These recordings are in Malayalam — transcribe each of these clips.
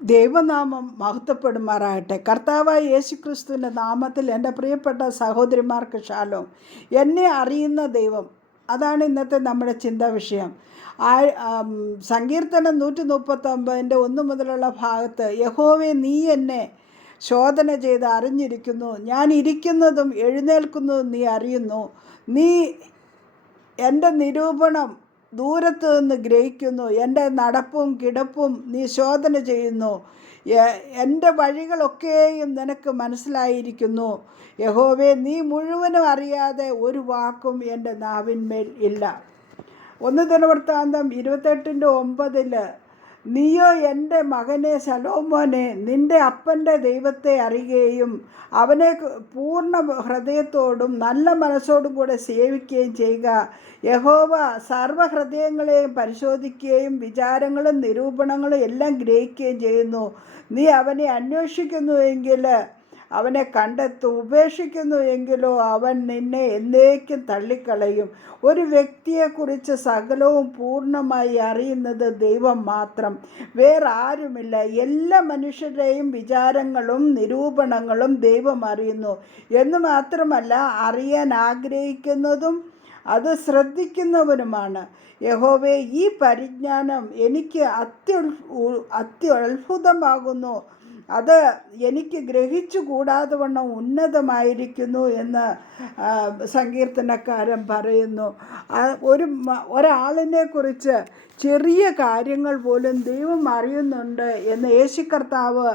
ദൈവനാമം മഹത്വപ്പെടുമാറാകട്ടെ. കർത്താവായ യേശുക്രിസ്തുവിന്റെ നാമത്തിൽ എന്റെ പ്രിയപ്പെട്ട സഹോദരിമാർക്ക് ശാലോ എന്നെ അറിയുന്ന ദൈവം അതാണ് ഇന്നത്തെ നമ്മുടെ ചിന്താ വിഷയം. ആ സങ്കീർത്തനം നൂറ്റി മുപ്പത്തൊമ്പതിന്റെ ഒന്ന് മുതലുള്ള ഭാഗത്ത് യഹോവെ നീ എന്നെ ശോധന ചെയ്ത് അറിഞ്ഞിരിക്കുന്നു. ഞാൻ ഇരിക്കുന്നതും എഴുന്നേൽക്കുന്നതും നീ അറിയുന്നു. നീ എന്റെ നിരൂപണം ദൂരത്തു നിന്ന് ഗ്രഹിക്കുന്നു. എന്റെ നടപ്പും കിടപ്പും നീ ശോധന ചെയ്യുന്നു. എന്റെ വഴികളൊക്കെയും നിനക്ക് മനസ്സിലായിരിക്കുന്നു. യഹോവെ നീ മുഴുവനും അറിയാതെ ഒരു വാക്കും എന്റെ നാവിന്മേൽ ഇല്ല. ഒന്ന് ദിനവൃത്താന്തം ഇരുപത്തെട്ടിന്റെ ഒമ്പതിൽ നീയോ എന്റെ മകനെ ശലോമോനെ നിന്റെ അപ്പന്റെ ദൈവത്തെ അറിയുകയും അവനെ പൂർണ ഹൃദയത്തോടും നല്ല മനസ്സോടും കൂടെ സേവിക്കുകയും ചെയ്യുക. യഹോവ സർവഹൃദയങ്ങളെയും പരിശോധിക്കുകയും വിചാരങ്ങളും നിരൂപണങ്ങളും എല്ലാം ഗ്രഹിക്കുകയും ചെയ്യുന്നു. നീ അവനെ അന്വേഷിക്കുന്നുവെങ്കിൽ അവനെ കണ്ടെത്തും ഉപേക്ഷിക്കുന്നു എങ്കിലോ അവൻ നിന്നെ എന്നേക്കും തള്ളിക്കളയും. ഒരു വ്യക്തിയെക്കുറിച്ച് സകലവും പൂർണമായി അറിയുന്നത് ദൈവം മാത്രം. വേറെ ആരുമില്ല. എല്ലാ മനുഷ്യരുടെയും വിചാരങ്ങളും നിരൂപണങ്ങളും ദൈവം അറിയുന്നു. എന്ന് മാത്രമല്ല അറിയാൻ ആഗ്രഹിക്കുന്നതും അത് ശ്രദ്ധിക്കുന്നവനുമാണ്. യഹോവേ ഈ പരിജ്ഞാനം എനിക്ക് അത്യു അത്യത്ഭുതമാകുന്നു. അത് എനിക്ക് ഗ്രഹിച്ചു കൂടാതെ വണ്ണം ഉന്നതമായിരിക്കുന്നു എന്ന് സങ്കീർത്തനക്കാരൻ പറയുന്നു. ഒരു ഒരാളിനെ കുറിച്ച് ചെറിയ കാര്യങ്ങൾ പോലും ദൈവം അറിയുന്നുണ്ട് എന്ന് യേശു കർത്താവ്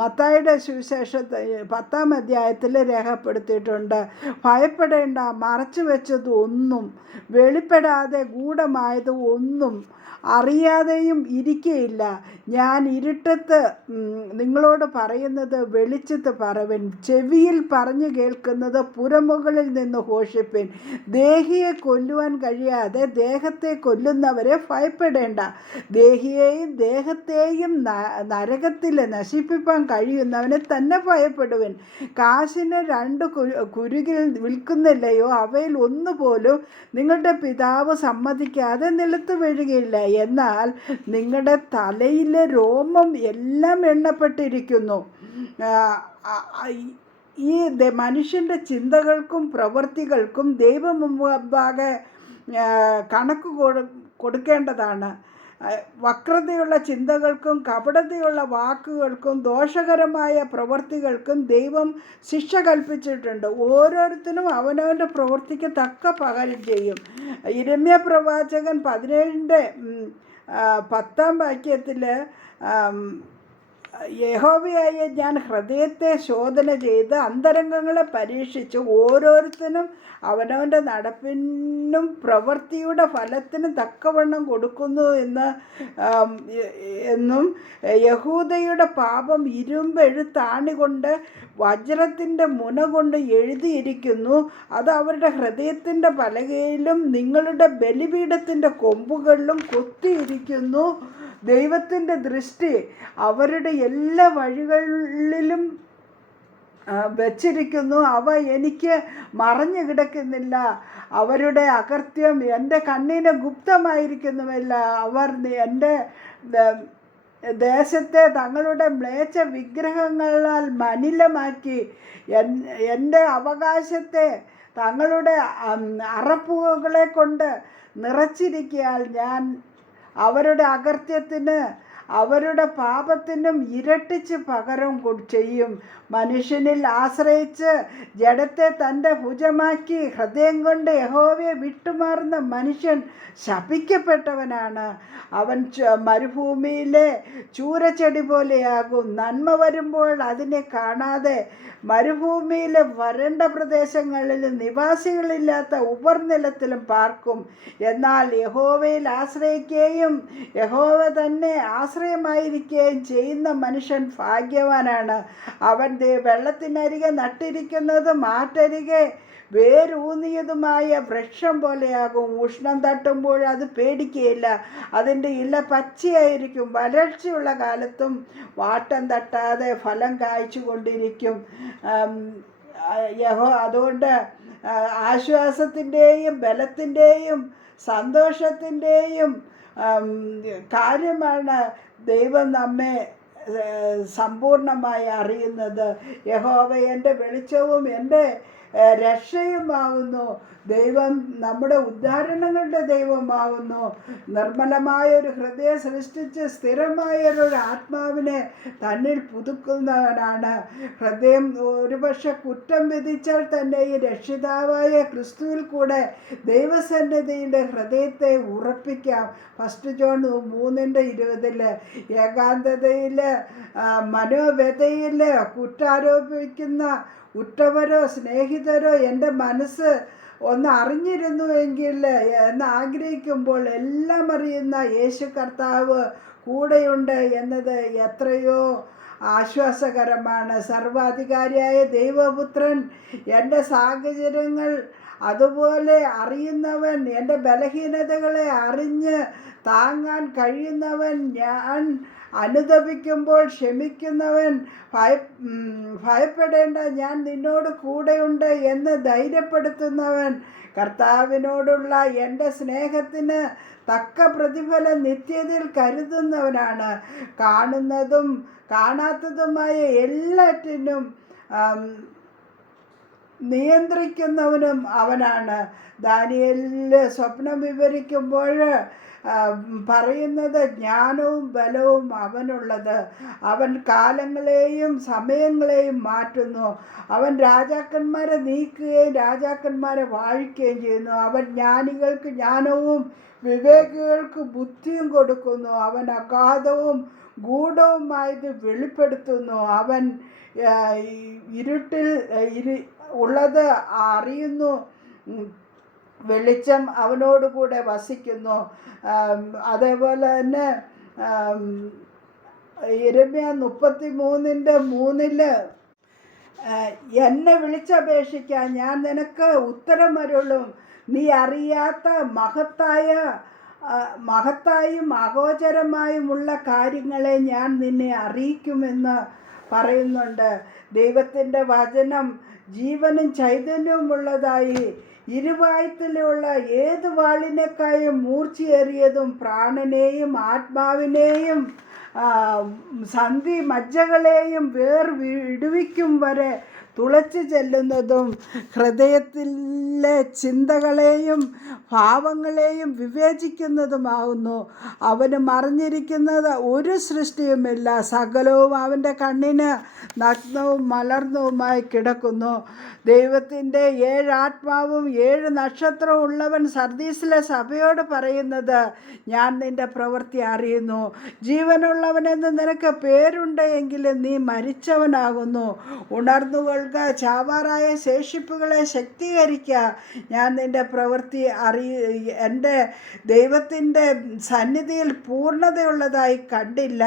മത്തായുടെ സുവിശേഷ പത്താം അധ്യായത്തിൽ രേഖപ്പെടുത്തിയിട്ടുണ്ട്. ഭയപ്പെടേണ്ട മറച്ചു വെച്ചത് ഒന്നും വെളിപ്പെടാതെ ഗൂഢമായത് ഒന്നും അറിയാതെയും ഇരിക്കയില്ല. ഞാൻ ഇരുട്ടത്ത് നിങ്ങളോട് പറയുന്നത് വെളിച്ചത്ത് പറവൻ ചെവിയിൽ പറഞ്ഞു കേൾക്കുന്നത് പുരമുകളിൽ നിന്ന് ഘോഷിപ്പിൻ. ദേഹിയെ കൊല്ലുവാൻ കഴിയാതെ ദേഹത്തെ കൊല്ലുന്നവരെ ഭയപ്പെടേണ്ട. ദേഹിയെയും ദേഹത്തെയും നരകത്തിൽ നശിപ്പിപ്പാൻ കഴിയുന്നവനെ തന്നെ ഭയപ്പെടുവൻ. കാശിനെ രണ്ട് കുരുകിൽ വിൽക്കുന്നില്ലയോ? അവയിൽ ഒന്നുപോലും നിങ്ങളുടെ പിതാവ് സമ്മതിക്കാതെ നിലത്ത് വീഴുകയില്ല. എന്നാൽ നിങ്ങളുടെ തലയിലെ രോമം എല്ലാം എണ്ണപ്പെട്ടിരിക്കുന്നു. ഈ- മനുഷ്യന്റെ ചിന്തകൾക്കും പ്രവൃത്തികൾക്കും ദൈവം മുമ്പാകെ ആ, കണക്ക് കൊടു കൊടുക്കേണ്ടതാണ്. വക്രതയുള്ള ചിന്തകൾക്കും കപടതയുള്ള വാക്കുകൾക്കും ദോഷകരമായ പ്രവൃത്തികൾക്കും ദൈവം ശിക്ഷ കൽപ്പിച്ചിട്ടുണ്ട്. ഓരോരുത്തരും അവനവന്റെ പ്രവൃത്തിക്ക് തക്ക പകരം ചെയ്യും. ഇരമ്യ പ്രവാചകൻ പതിനേഴിന്റെ പത്താം വാക്യത്തിൽ യഹോവയായ ഞാൻ ഹൃദയത്തെ ശോധന ചെയ്ത് അന്തരംഗങ്ങളെ പരീക്ഷിച്ച് ഓരോരുത്തരും അവനവന്റെ നടപ്പിനും പ്രവൃത്തിയുടെ ഫലത്തിന് തക്കവണ്ണം കൊടുക്കുന്നു എന്ന് എന്നും യഹൂദയുടെ പാപം ഇരുമ്പെഴുത്താണികൊണ്ട് വജ്രത്തിന്റെ മുന കൊണ്ട് എഴുതിയിരിക്കുന്നു. അത് അവരുടെ ഹൃദയത്തിന്റെ പലകയിലും നിങ്ങളുടെ ബലിപീഠത്തിന്റെ കൊമ്പുകളിലും കൊത്തിയിരിക്കുന്നു. ദൈവത്തിന്റെ ദൃഷ്ടി അവരുടെ എല്ലാ വഴികളിലും വച്ചിരിക്കുന്നു. അവ എനിക്ക് മറഞ്ഞു കിടക്കുന്നില്ല. അവരുടെ അകർത്യം എന്റെ കണ്ണിന് ഗുപ്തമായിരിക്കുന്നുമില്ല. അവർ എന്റെ ദേശത്തെ തങ്ങളുടെ മ്ലേച്ഛ വിഗ്രഹങ്ങളാൽ മനിലമാക്കി. എൻ- എന്റെ അവകാശത്തെ തങ്ങളുടെ അറപ്പുകളെ കൊണ്ട് നിറച്ചിരിക്കയാൽ ഞാൻ അവരുടെ അകൃത്യത്തിന് അവരുടെ പാപത്തിനും ഇരട്ടിച്ച് പകരം ചെയ്യും. മനുഷ്യനിൽ ആശ്രയിച്ച് ജഡത്തെ തന്റെ ഭുജമാക്കി ഹൃദയം കൊണ്ട് യഹോവയെ വിട്ടുമാറുന്ന മനുഷ്യൻ ശപിക്കപ്പെട്ടവനാണ്. അവൻ മരുഭൂമിയിലെ ചൂരച്ചെടി പോലെയാകും. നന്മ വരുമ്പോൾ അതിനെ കാണാതെ മരുഭൂമിയിലെ വരണ്ട പ്രദേശങ്ങളിൽ നിവാസികളില്ലാത്ത ഉപർനിലത്തിലും പാർക്കും. എന്നാൽ യഹോവയിൽ ആശ്രയിക്കുകയും യഹോവ തന്നെ ആശ്ര ആശ്രയമായിരിക്കുകയും ചെയ്യുന്ന മനുഷ്യൻ ഭാഗ്യവാനാണ്. അവൻ വെള്ളത്തിനരികെ നട്ടിരിക്കുന്നത് മാറ്റരികെ വേരൂന്നിയതുമായ വൃക്ഷം പോലെയാകും. ഉഷ്ണം തട്ടുമ്പോൾ അത് പേടിക്കുകയില്ല. അതിന്റെ ഇല പച്ചയായിരിക്കും. വരൾച്ചയുള്ള കാലത്തും വാട്ടം തട്ടാതെ ഫലം കായ്ച്ചു കൊണ്ടിരിക്കും യഹോ അതുകൊണ്ട് ആശ്വാസത്തിന്റെയും ബലത്തിന്റെയും സന്തോഷത്തിന്റെയും കാര്യമാണ് ദൈവം നമ്മെ സമ്പൂർണമായി അറിയുന്നത്. യഹോവ എന്റെ വെളിച്ചവും എന്റെ രക്ഷയുമാകുന്നു ദൈവം നമ്മുടെ ഉദ്ധാരണങ്ങളുടെ ദൈവമാകുന്നു നിർമ്മലമായ ഒരു ഹൃദയം സൃഷ്ടിച്ച് സ്ഥിരമായ ഒരു ആത്മാവിനെ തന്നിൽ പുതുക്കുന്നവനാണ്. ഹൃദയം ഒരുപക്ഷെ കുറ്റം വിധിച്ചാൽ തന്നെ ഈ രക്ഷിതാവായ ക്രിസ്തുവിൽ കൂടെ ദൈവസന്നിധിയുടെ ഹൃദയത്തെ ഉറപ്പിക്കാം. ഫസ്റ്റ് ജോൺ മൂന്നിന്റെ ഇരുപതിൽ ഏകാന്തതയിൽ മനോവ്യതയിൽ കുറ്റാരോപിക്കുന്ന ഉറ്റവരോ സ്നേഹിതരോ എന്റെ മനസ്സ് ഒന്ന് അറിഞ്ഞിരുന്നു എങ്കിൽ എന്ന് ആഗ്രഹിക്കുമ്പോൾ എല്ലാം അറിയുന്ന യേശു കർത്താവ് കൂടെയുണ്ട് എന്നത് എത്രയോ ആശ്വാസകരമാണ്. സർവാധികാരിയായ ദൈവപുത്രൻ എന്റെ സാഹചര്യങ്ങൾ അതുപോലെ അറിയുന്നവൻ എന്റെ ബലഹീനതകളെ അറിഞ്ഞ് താങ്ങാൻ കഴിയുന്നവൻ ഞാൻ അനുദപിക്കുമ്പോൾ ക്ഷമിക്കുന്നവൻ ഭയ ഭയപ്പെടേണ്ട ഞാൻ നിന്നോട് കൂടെയുണ്ട് എന്ന് ധൈര്യപ്പെടുത്തുന്നവൻ കർത്താവിനോടുള്ള എന്റെ സ്നേഹത്തിന് തക്ക പ്രതിഫലം നിത്യതയിൽ കരുതുന്നവനാണ്. കാണുന്നതും കാണാത്തതുമായ എല്ലാറ്റിനും നിയന്ത്രിക്കുന്നവനും അവനാണ്. ദാനിയലിൽ സ്വപ്നം വിവരിക്കുമ്പോൾ പറയുന്നത് ജ്ഞാനവും ബലവും അവനുള്ളത്. അവൻ കാലങ്ങളെയും സമയങ്ങളെയും മാറ്റുന്നു. അവൻ രാജാക്കന്മാരെ നീക്കുകയും രാജാക്കന്മാരെ വാഴിക്കുകയും ചെയ്യുന്നു. അവൻ ജ്ഞാനികൾക്ക് ജ്ഞാനവും വിവേകികൾക്ക് ബുദ്ധിയും കൊടുക്കുന്നു. അവൻ അഗാധവും ഗൂഢവുമായത് വെളിപ്പെടുത്തുന്നു. അവൻ ഇരുട്ടിൽ ഇരു ഉള്ളത് അറിയുന്നു. വെളിച്ചം അവനോടുകൂടെ വസിക്കുന്നു. അതേപോലെ തന്നെ ഇരമ്യ മുപ്പത്തി മൂന്നിന്റെ മൂന്നിൽ ആ, എന്നെ വിളിച്ചപേക്ഷിക്കാൻ ഞാൻ നിനക്ക് ഉത്തരമരുളും നീ അറിയാത്ത മഹത്തായ മഹത്തായും അഗോചരമായുമുള്ള കാര്യങ്ങളെ ഞാൻ നിന്നെ അറിയിക്കുമെന്ന് പറയുന്നുണ്ട്. ദൈവത്തിന്റെ വചനം ജീവനും ചൈതന്യവുമുള്ളതായി ഇരുവായത്തിലുള്ള ഏത് വാളിനേക്കായും മൂർച്ചയേറിയതും പ്രാണനെയും ആത്മാവിനെയും സന്ധി മജ്ജകളെയും വേർ വിടുവിക്കും വരെ തുളച്ചു ചെല്ലുന്നതും ഹൃദയത്തിലെ ചിന്തകളെയും ഭാവങ്ങളെയും വിവേചിക്കുന്നതുമാകുന്നു അവന് മറിഞ്ഞിരിക്കുന്നത് ഒരു സൃഷ്ടിയുമില്ല. സകലവും അവന്റെ കണ്ണിന് നഗ്നവും മലർന്നവുമായി കിടക്കുന്നു. ദൈവത്തിന്റെ ഏഴ് ആത്മാവും ഏഴ് നക്ഷത്രവും ഉള്ളവൻ സർദീസിലെ സഭയോട് പറയുന്നത് ഞാൻ നിന്റെ പ്രവൃത്തി അറിയുന്നു. ജീവനുള്ളവനെന്ന് നിനക്ക് പേരുണ്ട് എങ്കിലും നീ മരിച്ചവനാകുന്നു. ഉണർന്നു കൊള്ളുക ചാവാറായ ശേഷിപ്പുകളെ ശക്തീകരിക്കുക ഞാൻ നിന്റെ പ്രവൃത്തി അറി എന്റെ ദൈവത്തിന്റെ സന്നിധിയിൽ പൂർണതയുള്ളതായി കണ്ടില്ല.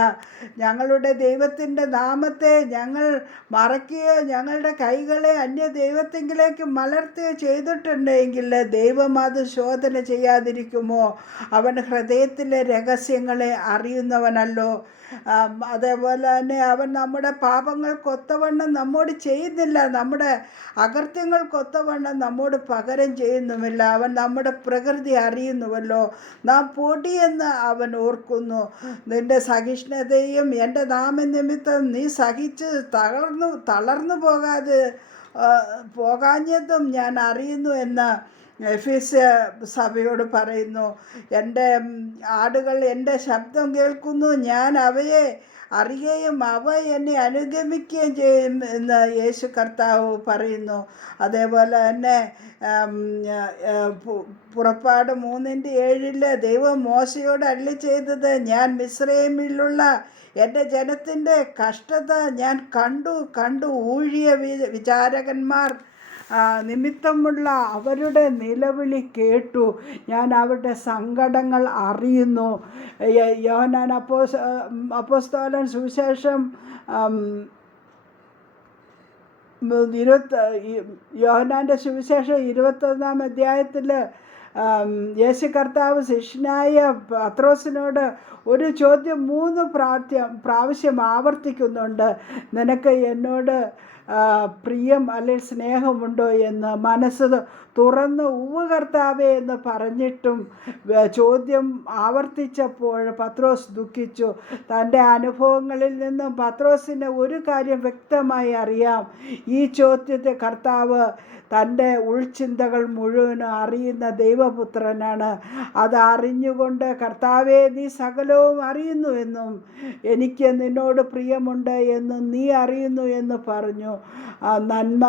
ഞങ്ങളുടെ ദൈവത്തിന്റെ നാമത്തെ ഞങ്ങൾ മറക്കുകയോ ഞങ്ങളുടെ കൈകളെ അന്യ ദൈവത്തെങ്കിലേക്ക് മലർത്തുകയോ ചെയ്തിട്ടുണ്ടെങ്കിൽ ദൈവം അത് ശോധന ചെയ്യാതിരിക്കുമോ? അവൻ ഹൃദയത്തിലെ രഹസ്യങ്ങളെ അറിയുന്നവനല്ലോ. അതേപോലെ തന്നെ അവൻ നമ്മുടെ പാപങ്ങൾക്കൊത്തവണ്ണം നമ്മോട് ചെയ്യുന്നില്ല നമ്മുടെ അകൃത്യങ്ങൾക്കൊത്തവണ്ണം നമ്മോട് പകരം ചെയ്യുന്നുമില്ല അവൻ നമ്മുടെ പ്രകൃതി അറിയുന്നുവല്ലോ. നാം പൊടിയെന്ന് അവൻ ഓർക്കുന്നു. നിന്റെ സഹിഷ്ണുതയും എന്റെ നാമനിമിത്തം നീ സഹിച്ച് തളർന്നു തളർന്നു പോകാതെ പോകാഞ്ഞതും ഞാൻ അറിയുന്നു എന്ന് എഫീസ് സഭയോട് പറയുന്നു. എന്റെ ആടുകൾ എന്റെ ശബ്ദം കേൾക്കുന്നു. ഞാൻ അവയെ അറിയുകയും അവ എന്നെ അനുഗമിക്കുകയും ചെയ്യും എന്ന് യേശു കർത്താവ് പറയുന്നു. അതേപോലെ തന്നെ പുറപ്പാട് മൂന്നിന്റെ ഏഴിൽ ദൈവം മോശയോട് അള്ളി ചെയ്തത് ഞാൻ മിശ്രൈമിലുള്ള എന്റെ ജനത്തിന്റെ കഷ്ടത ഞാൻ കണ്ടു കണ്ടു ഊഴിയ വിചാരകന്മാർ നിമിത്തമുള്ള അവരുടെ നിലവിളി കേട്ടു. ഞാൻ അവരുടെ സങ്കടങ്ങൾ അറിയുന്നു. യ- യോഹന്നാൻ അപ്പോസ് അപ്പോസ്തോലൻ സുവിശേഷം ഇരുപത്തി യോഹനാന്റെ സുവിശേഷം ഇരുപത്തൊന്നാം അധ്യായത്തിൽ യേശു കർത്താവ് ശിഷ്യനായ അത്രോസിനോട് ഒരു ചോദ്യം മൂന്ന് പ്രാർത്ഥ്യം പ്രാവശ്യം ആവർത്തിക്കുന്നുണ്ട്. നിനക്ക് എന്നോട് പ്രിയം അല്ലെങ്കിൽ സ്നേഹമുണ്ടോ എന്ന് മനസ്സ് തുറന്ന് ഉവ് കർത്താവേ എന്ന് പറഞ്ഞിട്ടും ചോദ്യം ആവർത്തിച്ചപ്പോൾ പത്രോസ് ദുഃഖിച്ചു. തന്റെ അനുഭവങ്ങളിൽ നിന്നും പത്രോസിന് ഒരു കാര്യം വ്യക്തമായി അറിയാം. ഈ ചോദ്യത്തെ കർത്താവ് തന്റെ ഉൾചിന്തകൾ മുഴുവനും അറിയുന്ന ദൈവപുത്രനാണ്. അത് അറിഞ്ഞുകൊണ്ട് കർത്താവെ നീ സകലവും അറിയുന്നു എന്നും എനിക്ക് നിന്നോട് പ്രിയമുണ്ട് എന്നും നീ അറിയുന്നു എന്ന് പറഞ്ഞു. നന്മ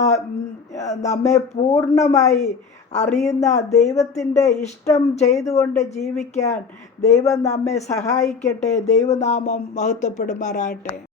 നമ്മെ പൂർണമായി അറിയുന്ന ദൈവത്തിന്റെ ഇഷ്ടം ചെയ്തുകൊണ്ട് ജീവിക്കാൻ ദൈവം നമ്മെ സഹായിക്കട്ടെ. ദൈവനാമം മഹത്വപ്പെടുമാറാട്ടെ